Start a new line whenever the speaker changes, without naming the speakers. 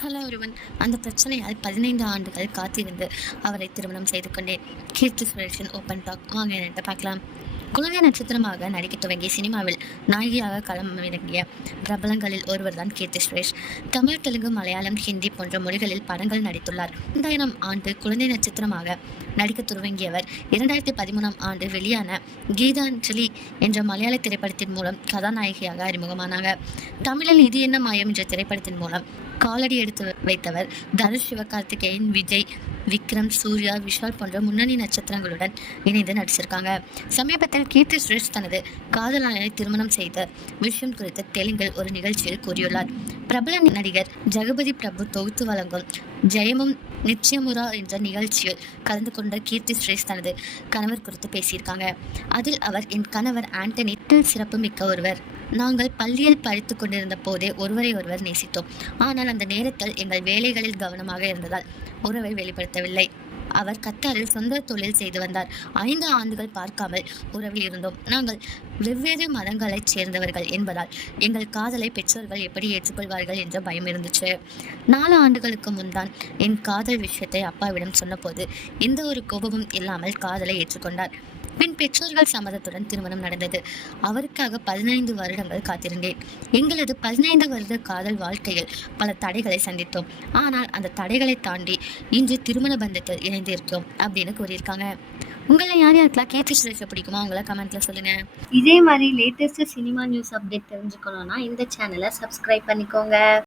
Hello ஒருவன் அந்த பிரச்சனையால் பதினைந்து ஆண்டுகள் காத்திருந்து அவரை திருமணம் செய்து கொண்டேன். கீர்த்தி சுரேஷன் ஓப்பன் டாக் வாங்க என்கிட்ட பார்க்கலாம். குழந்தை நட்சத்திரமாக நடிக்க துவங்கிய சினிமாவில் நாயகியாக களம் இறங்கிய பிரபலங்களில் ஒருவர் தான் கீர்த்தி சுரேஷ். தமிழ் தெலுங்கு மலையாளம் ஹிந்தி போன்ற மொழிகளில் படங்கள் நடித்துள்ளார். இரண்டாயிரம் ஆண்டு குழந்தை நட்சத்திரமாக நடிக்க துவங்கியவர் இரண்டாயிரத்தி பதிமூணாம் ஆண்டு வெளியான கீதாஞ்சலி என்ற மலையாள திரைப்படத்தின் மூலம் கதாநாயகியாக அறிமுகமானாங்க. தமிழில் இது என்ன மாயம் என்ற திரைப்படத்தின் மூலம் காலடி எடுத்து வைத்தவர் தனுஷ் சிவகார்த்திகேயன் விஜய் விக்ரம் சூர்யா விஷால் போன்ற முன்னணி நட்சத்திரங்களுடன் இணைந்து நடிச்சிருக்காங்க. சமீபத்தில் கீர்த்தி சுரேஷ் தனது காதலனை திருமணம் செய்த விஷயம் குறித்து தெலுங்கில் ஒரு நிகழ்ச்சியில் கூறியுள்ளார். பிரபல நடிகர் ஜெகபதி பிரபு தொகுத்து வழங்கும் ஜெயமும் நிச்சயமுரா என்ற நிகழ்ச்சியில் கலந்து கொண்ட கீர்த்தி சுரேஷ் தனது கணவர் குறித்து பேசியிருக்காங்க. அதில் அவர் என் கணவர் ஆண்டனி சிறப்பு மிக்க ஒருவர். நாங்கள் பள்ளியில் படித்து கொண்டிருந்த போதே ஒருவரை ஒருவர் நேசித்தோம். ஆனால் அந்த நேரத்தில் எங்கள் வேலைகளில் கவனமாக இருந்ததால் உறவை வெளிப்படுத்தவில்லை. அவர் கத்தாரில் சொந்த தொழில் செய்து வந்தார். ஐந்து ஆண்டுகள் பார்க்காமல் உறவில் இருந்தோம். நாங்கள் வெவ்வேறு மதங்களைச் சேர்ந்தவர்கள் என்பதால் எங்கள் காதலை பெற்றோர்கள் எப்படி ஏற்றுக்கொள்வார்கள் என்ற பயம் இருந்துச்சு. நாலு ஆண்டுகளுக்கு முன்தான் என் காதல் விஷயத்தை அப்பாவிடம் சொன்னபோது எந்த ஒரு கோபமும் இல்லாமல் காதலை ஏற்றுக்கொண்டார். பின் பெற்றோர்கள் சம்மதத்துடன் திருமணம் நடந்தது. அவருக்காக பதினைந்து வருடங்கள் காத்திருந்தேன். எங்களது பதினைந்து வருட காதல் வாழ்க்கையில் பல தடைகளை சந்தித்தோம். ஆனால் அந்த தடைகளை தாண்டி இன்று திருமண பந்தத்தில் இணைந்து இருக்கோம் அப்படின்னு கூறியிருக்காங்க. உங்களை யார் யாருக்கெல்லாம் கேட்டு சுரேஷை பிடிக்குமா உங்களை கமெண்ட்ல சொல்லுங்க.
இதே மாதிரி லேட்டஸ்ட் சினிமா நியூஸ் அப்டேட் தெரிஞ்சுக்கணும்னா இந்த சேனலை சப்ஸ்கிரைப் பண்ணிக்கோங்க.